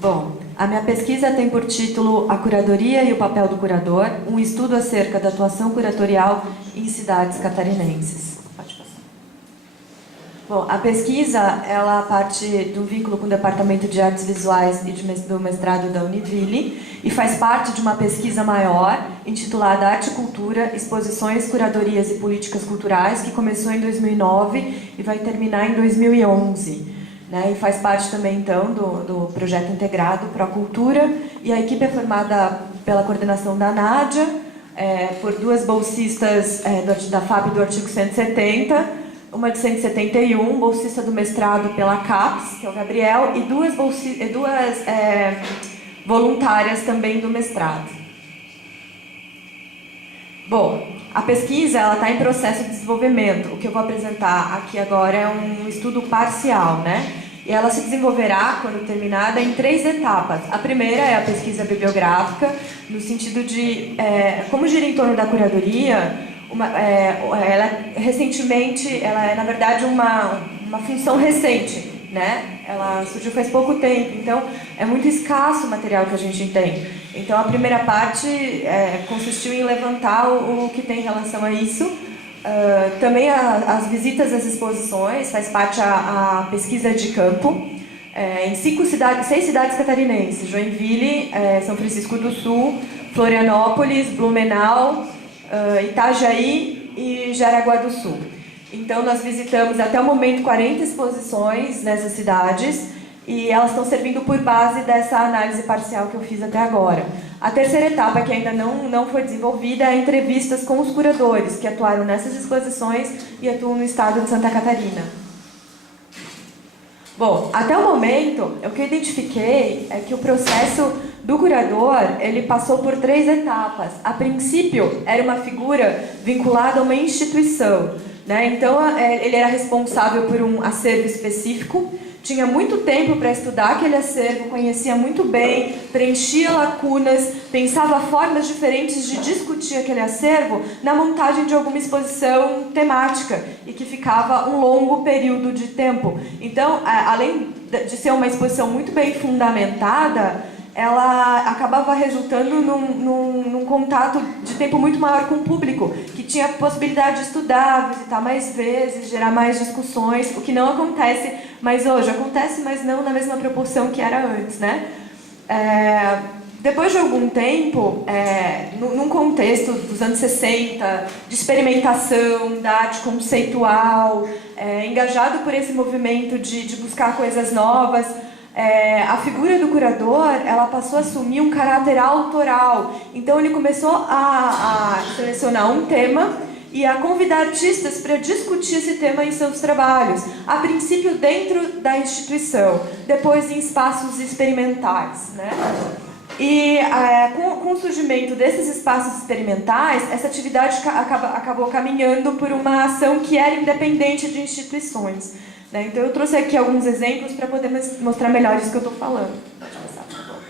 Bom, a minha pesquisa tem por título A Curadoria e o Papel do Curador, um estudo acerca da atuação curatorial em cidades catarinenses. Pode passar. Bom, a pesquisa, ela parte do vínculo com o Departamento de Artes Visuais e do mestrado da Univille e faz parte de uma pesquisa maior intitulada Arte e Cultura, Exposições, Curadorias e Políticas Culturais, que começou em 2009 e vai terminar em 2011. Né, e faz parte também, então, do projeto integrado Procultura, e a equipe é formada pela coordenação da Nádia, por duas bolsistas da FAP do artigo 170, uma de 171, bolsista do mestrado pela CAPES, que é o Gabriel, e duas voluntárias também do mestrado. Bom, a pesquisa está em processo de desenvolvimento. O que eu vou apresentar aqui agora é um estudo parcial, né? E ela se desenvolverá, quando terminada, em 3 etapas. A primeira é a pesquisa bibliográfica, no sentido de como gira em torno da curadoria. Recentemente, ela é, na verdade, uma função recente, né? Ela surgiu faz pouco tempo, então é muito escasso o material que a gente tem. Então a primeira parte consistiu em levantar o que tem em relação a isso. Também as visitas às exposições, faz parte a pesquisa de campo, em 6 cidades catarinenses: Joinville, São Francisco do Sul, Florianópolis, Blumenau, Itajaí e Jaraguá do Sul. Então nós visitamos até o momento 40 exposições nessas cidades e elas estão servindo por base dessa análise parcial que eu fiz até agora. A terceira etapa, que ainda não foi desenvolvida, é entrevistas com os curadores que atuaram nessas exposições e atuam no estado de Santa Catarina. Bom, até o momento, o que eu identifiquei é que o processo do curador, ele passou por 3 etapas. A princípio, era uma figura vinculada a uma instituição, né? Então, ele era responsável por um acervo específico, tinha muito tempo para estudar aquele acervo, conhecia muito bem, preenchia lacunas, pensava formas diferentes de discutir aquele acervo na montagem de alguma exposição temática e que ficava um longo período de tempo. Então, além de ser uma exposição muito bem fundamentada, ela acabava resultando num contato de tempo muito maior com o público, que tinha a possibilidade de estudar, visitar mais vezes, gerar mais discussões, o que não acontece mais hoje. Acontece, mas não na mesma proporção que era antes, né? Depois de algum tempo, num contexto dos anos 60, de experimentação da arte conceitual, engajado por esse movimento de buscar coisas novas, a figura do curador, ela passou a assumir um caráter autoral. Então ele começou a selecionar um tema e a convidar artistas para discutir esse tema em seus trabalhos, a princípio dentro da instituição, depois em espaços experimentais, né? E com o surgimento desses espaços experimentais, essa atividade acabou caminhando por uma ação que era independente de instituições. Então eu trouxe aqui alguns exemplos para poder mostrar melhor isso que eu estou falando. Pode passar, por favor.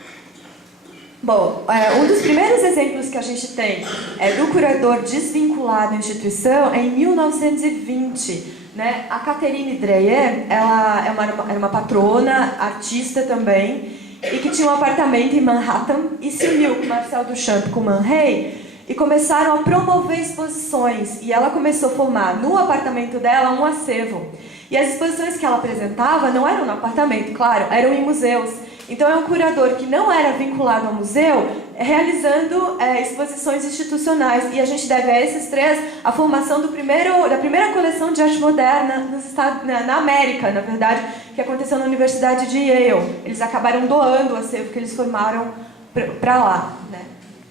Bom, um dos primeiros exemplos que a gente tem do curador desvinculado da instituição é em 1920. Né? A Catherine Dreyer, ela era uma patrona, artista também, e que tinha um apartamento em Manhattan e se uniu com Marcel Duchamp, com Man Ray, e começaram a promover exposições. E ela começou a formar no apartamento dela um acervo. E as exposições que ela apresentava não eram no apartamento, claro, eram em museus. Então é um curador que não era vinculado ao museu, realizando exposições institucionais. E a gente deve a esses 3 a formação da primeira coleção de arte moderna na América, na verdade, que aconteceu na Universidade de Yale. Eles acabaram doando o acervo que eles formaram para lá, né?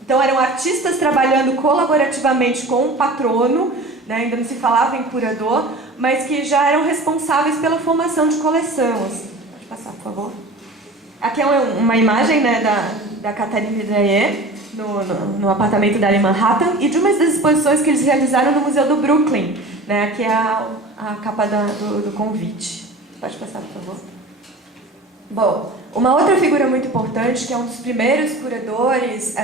Então eram artistas trabalhando colaborativamente com um patrono, né? Ainda não se falava em curador, mas que já eram responsáveis pela formação de coleção. Pode passar, por favor. Aqui é uma imagem, né, da Catherine Dreyer no apartamento dela em Manhattan e de uma das exposições que eles realizaram no Museu do Brooklyn. Né? Aqui é a capa do convite. Pode passar, por favor. Bom, uma outra figura muito importante, que é um dos primeiros curadores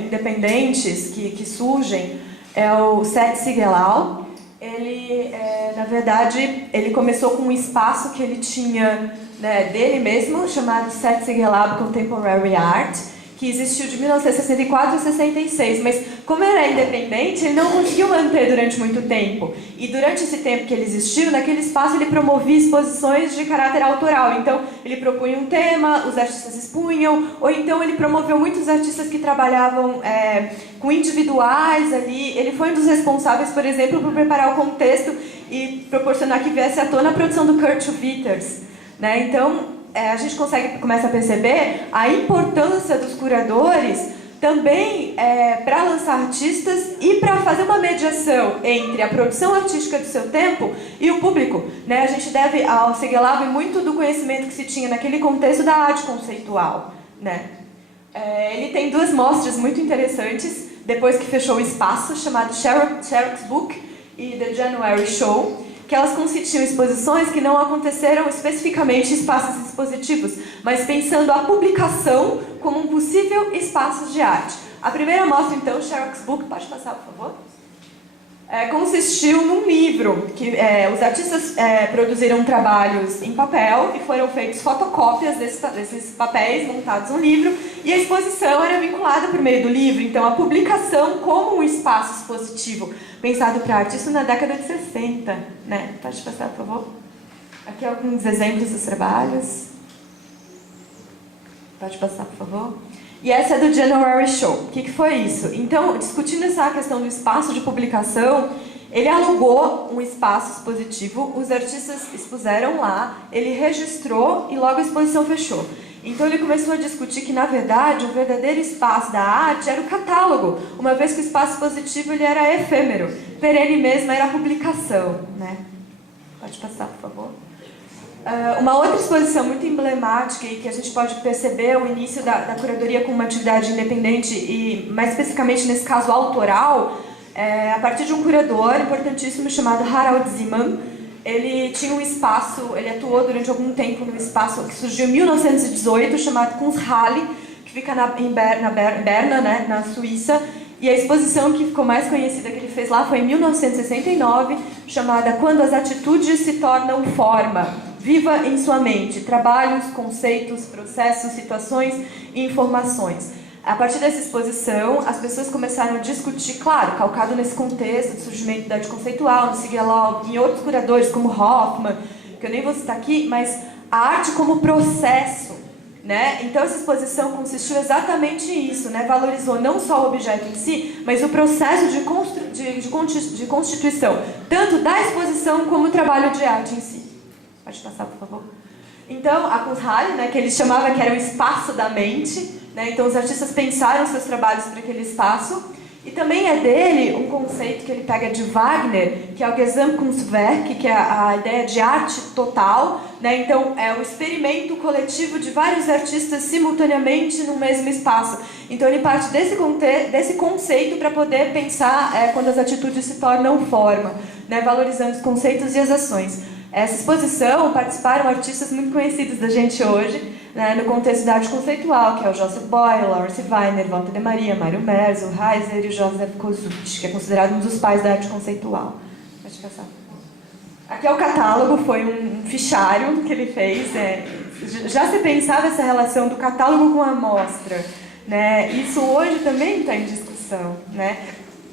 independentes que surgem, é o Seth Siegel. Ele, na verdade, ele começou com um espaço que ele tinha né, dele mesmo, chamado Seth-Sigelab Contemporary Art, que existiu de 1964 a 66, mas como ele era independente, ele não conseguiu manter durante muito tempo. E durante esse tempo que ele existiu, naquele espaço ele promovia exposições de caráter autoral. Então, ele propunha um tema, os artistas expunham, ou então ele promoveu muitos artistas que trabalhavam com individuais ali. Ele foi um dos responsáveis, por exemplo, por preparar o contexto e proporcionar que viesse à tona a produção do Kurt Schwitters, né? Então, a gente começa a perceber a importância dos curadores também para lançar artistas e para fazer uma mediação entre a produção artística do seu tempo e o público, né? A gente deve ao Sigelab muito do conhecimento que se tinha naquele contexto da arte conceitual, né? Ele tem duas mostras muito interessantes, depois que fechou o espaço, chamado Xerox Book e The January Show, que elas constituíam exposições que não aconteceram especificamente em espaços expositivos, mas pensando a publicação como um possível espaço de arte. A primeira mostra, então, Xerox Book, pode passar, por favor? Consistiu num livro, que os artistas produziram trabalhos em papel e foram feitas fotocópias desses papéis montados no livro, e a exposição era vinculada por meio do livro, então a publicação como um espaço expositivo pensado para arte, isso na década de 60, né? Pode passar, por favor? Aqui alguns exemplos dos trabalhos. Pode passar, por favor? E essa é do January Show. O que foi isso? Então, discutindo essa questão do espaço de publicação, ele alugou um espaço expositivo, os artistas expuseram lá, ele registrou e logo a exposição fechou. Então ele começou a discutir que, na verdade, o verdadeiro espaço da arte era o catálogo, uma vez que o espaço expositivo ele era efêmero, perene mesmo era a publicação, né? Pode passar, por favor? Uma outra exposição muito emblemática e que a gente pode perceber o início da curadoria como uma atividade independente e, mais especificamente nesse caso, autoral, a partir de um curador importantíssimo chamado Harald Zeeman. Ele tinha um espaço, ele atuou durante algum tempo num espaço que surgiu em 1918, chamado Kunsthalle, que fica em Berna, né, na Suíça. E a exposição que ficou mais conhecida que ele fez lá foi em 1969, chamada Quando as Atitudes se Tornam Forma. Viva em sua mente, trabalhos, conceitos, processos, situações e informações. A partir dessa exposição, as pessoas começaram a discutir, claro, calcado nesse contexto do surgimento da arte conceitual, no Sigelab, em outros curadores como Hoffman, que eu nem vou citar aqui, mas a arte como processo, né? Então essa exposição consistiu exatamente nisso, né? Valorizou não só o objeto em si, mas o processo de constituição, tanto da exposição como o trabalho de arte em si. Pode passar, por favor? Então, a Kunsthalle, né, que ele chamava que era o espaço da mente, né, então os artistas pensaram seus trabalhos para aquele espaço, e também é dele um conceito que ele pega de Wagner, que é o Gesamtkunstwerk, que é a ideia de arte total, né, então é o experimento coletivo de vários artistas simultaneamente no mesmo espaço. Então ele parte desse conceito para poder pensar quando as atitudes se tornam forma, né, valorizando os conceitos e as ações. Essa exposição participaram artistas muito conhecidos da gente hoje, né, no contexto da arte conceitual, que é o Joseph Beuys, Lawrence Weiner, Walter de Maria, Mário Merzo, Heiser e Joseph Kosuth, que é considerado um dos pais da arte conceitual. Pode passar. Aqui é o catálogo, foi um fichário que ele fez. Já se pensava essa relação do catálogo com a amostra, né? Isso hoje também está em discussão, né?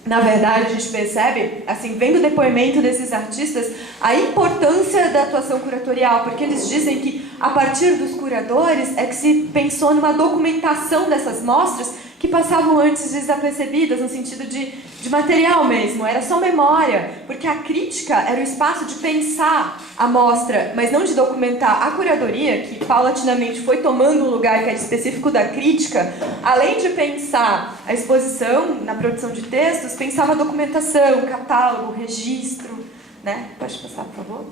Na verdade, a gente percebe, assim, vendo o depoimento desses artistas, a importância da atuação curatorial, porque eles dizem que, a partir dos curadores, é que se pensou numa documentação dessas mostras que passavam antes desapercebidas, no sentido de material mesmo, era só memória, porque a crítica era o espaço de pensar a mostra, mas não de documentar. A curadoria, que paulatinamente foi tomando um lugar que é específico da crítica, além de pensar a exposição na produção de textos, pensava a documentação, catálogo, registro, né? Pode passar, por favor?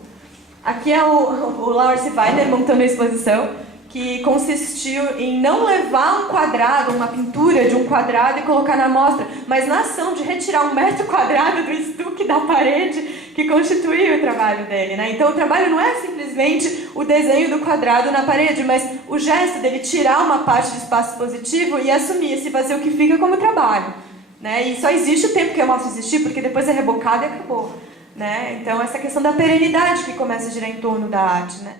Aqui é o Lawrence Weiner montando a exposição, que consistiu em não levar um quadrado, uma pintura de um quadrado e colocar na mostra, mas na ação de retirar 1 metro quadrado do estuque da parede que constituía o trabalho dele, né? Então o trabalho não é simplesmente o desenho do quadrado na parede, mas o gesto dele tirar uma parte do espaço positivo e assumir esse vazio que fica como trabalho, né? E só existe o tempo que a mostra existir, porque depois é rebocada e acabou, né? Então essa questão da perenidade que começa a girar em torno da arte, né?